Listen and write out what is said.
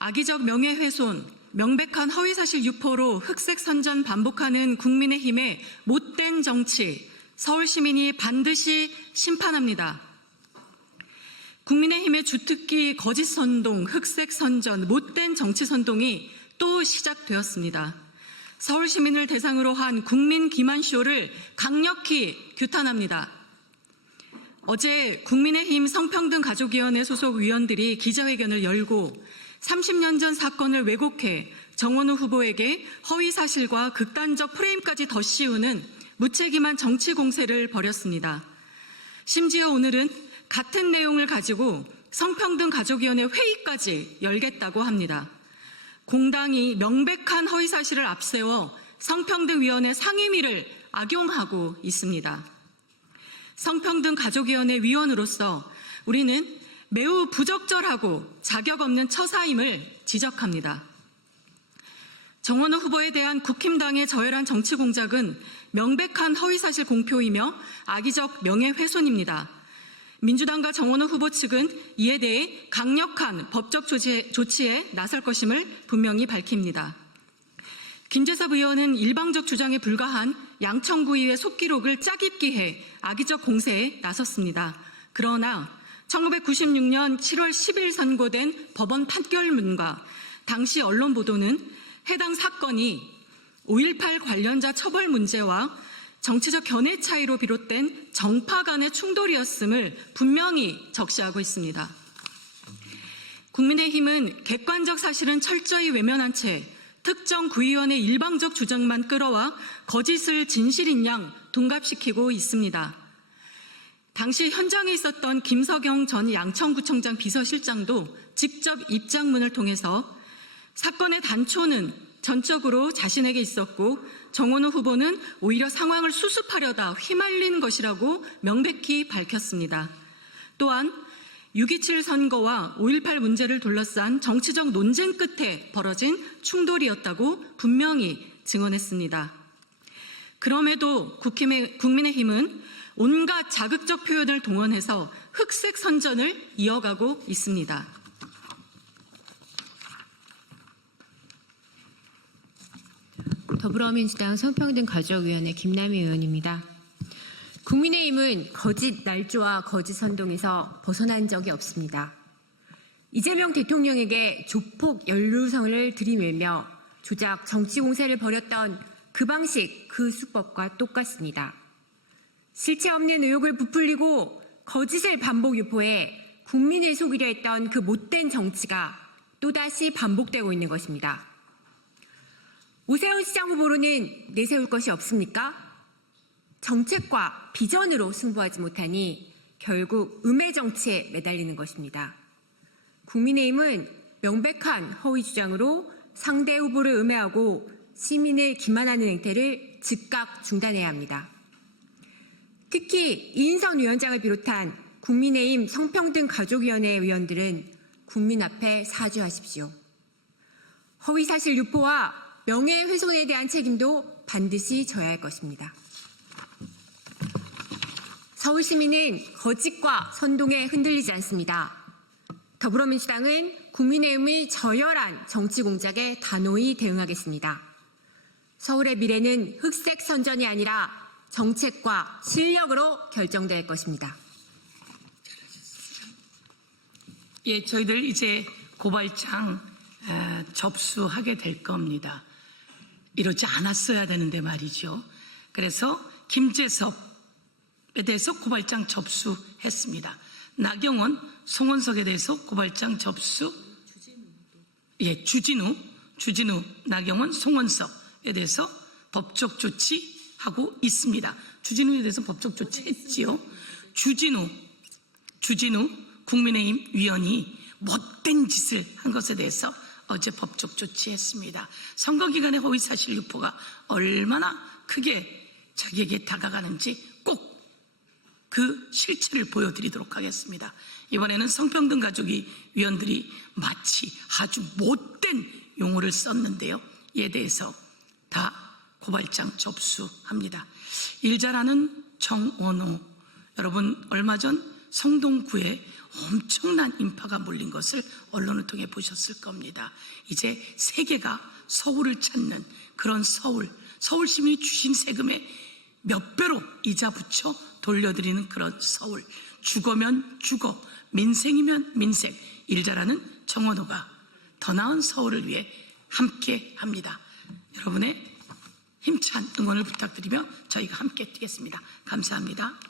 악의적 명예훼손, 명백한 허위사실 유포로 흑색선전 반복하는 국민의힘의 못된 정치, 서울시민이 반드시 심판합니다. 국민의힘의 주특기 거짓선동, 흑색선전, 못된 정치선동이 또 시작되었습니다. 서울시민을 대상으로 한 국민 기만쇼를 강력히 규탄합니다. 어제 국민의힘 성평등가족위원회 소속 위원들이 기자회견을 열고 30년 전 사건을 왜곡해 정원호 후보에게 허위사실과 극단적 프레임까지 덧씌우는 무책임한 정치 공세를 벌였습니다. 심지어 오늘은 같은 내용을 가지고 성평등가족위원회 회의까지 열겠다고 합니다. 공당이 명백한 허위사실을 앞세워 성평등위원회 상임위를 악용하고 있습니다. 성평등가족위원회 위원으로서 우리는 매우 부적절하고 자격 없는 처사임을 지적합니다. 정원호 후보에 대한 국힘당의 저열한 정치 공작은 명백한 허위사실 공표이며 악의적 명예훼손입니다. 민주당과 정원호 후보 측은 이에 대해 강력한 법적 조치에 나설 것임을 분명히 밝힙니다. 김재섭 의원은 일방적 주장에 불과한 양천구의회 속기록을 짜깁기 해 악의적 공세에 나섰습니다. 그러나 1996년 7월 10일 선고된 법원 판결문과 당시 언론 보도는 해당 사건이 5.18 관련자 처벌 문제와 정치적 견해 차이로 비롯된 정파 간의 충돌이었음을 분명히 적시하고 있습니다. 국민의힘은 객관적 사실은 철저히 외면한 채 특정 구의원의 일방적 주장만 끌어와 거짓을 진실인 양 둔갑시키고 있습니다. 당시 현장에 있었던 김석영 전 양천구청장 비서실장도 직접 입장문을 통해서 사건의 단초는 전적으로 자신에게 있었고 정원호 후보는 오히려 상황을 수습하려다 휘말린 것이라고 명백히 밝혔습니다. 또한 6.27 선거와 5.18 문제를 둘러싼 정치적 논쟁 끝에 벌어진 충돌이었다고 분명히 증언했습니다. 그럼에도 국민의힘은 온갖 자극적 표현을 동원해서 흑색 선전을 이어가고 있습니다. 더불어민주당 성평등가족위원회 김남희 의원입니다. 국민의힘은 거짓 날조와 거짓 선동에서 벗어난 적이 없습니다. 이재명 대통령에게 조폭 연루성을 들이밀며 조작 정치 공세를 벌였던 그 방식, 그 수법과 똑같습니다. 실체 없는 의혹을 부풀리고 거짓을 반복 유포해 국민을 속이려 했던 그 못된 정치가 또다시 반복되고 있는 것입니다. 오세훈 시장 후보로는 내세울 것이 없습니까? 정책과 비전으로 승부하지 못하니 결국 음해 정치에 매달리는 것입니다. 국민의힘은 명백한 허위 주장으로 상대 후보를 음해하고 시민을 기만하는 행태를 즉각 중단해야 합니다. 특히 이인선 위원장을 비롯한 국민의힘 성평등가족위원회 위원들은 국민 앞에 사죄하십시오. 허위사실 유포와 명예훼손에 대한 책임도 반드시 져야 할 것입니다. 서울시민은 거짓과 선동에 흔들리지 않습니다. 더불어민주당은 국민의힘의 저열한 정치 공작에 단호히 대응하겠습니다. 서울의 미래는 흑색 선전이 아니라 정책과 실력으로 결정될 것입니다. 예, 저희들 이제 고발장 접수하게 될 겁니다. 이러지 않았어야 되는데 말이죠. 그래서 김재섭에 대해서 고발장 접수했습니다. 나경원, 송원석에 대해서 고발장 접수. 예, 주진우, 나경원, 송원석에 대해서 법적 조치하고 있습니다. 주진우에 대해서 법적 조치했지요. 주진우 국민의힘 위원이 못된 짓을 한 것에 대해서 어제 법적 조치했습니다. 선거 기간의 허위사실 유포가 얼마나 크게 자기에게 다가가는지 꼭 그 실체를 보여드리도록 하겠습니다. 이번에는 성평등가족위원들이 마치 아주 못된 용어를 썼는데요. 이에 대해서 다 고발장 접수합니다. 일 잘하는 정원호, 여러분 얼마 전 성동구에 엄청난 인파가 몰린 것을 언론을 통해 보셨을 겁니다. 이제 세계가 서울을 찾는 그런 서울 시민이 주신 세금의 몇 배로 이자 붙여 돌려드리는 그런 서울. 주거면 주거, 민생이면 민생. 일 잘하는 정원호가 더 나은 서울을 위해 함께 합니다. 여러분의 힘찬 응원을 부탁드리며 저희가 함께 뛰겠습니다. 감사합니다.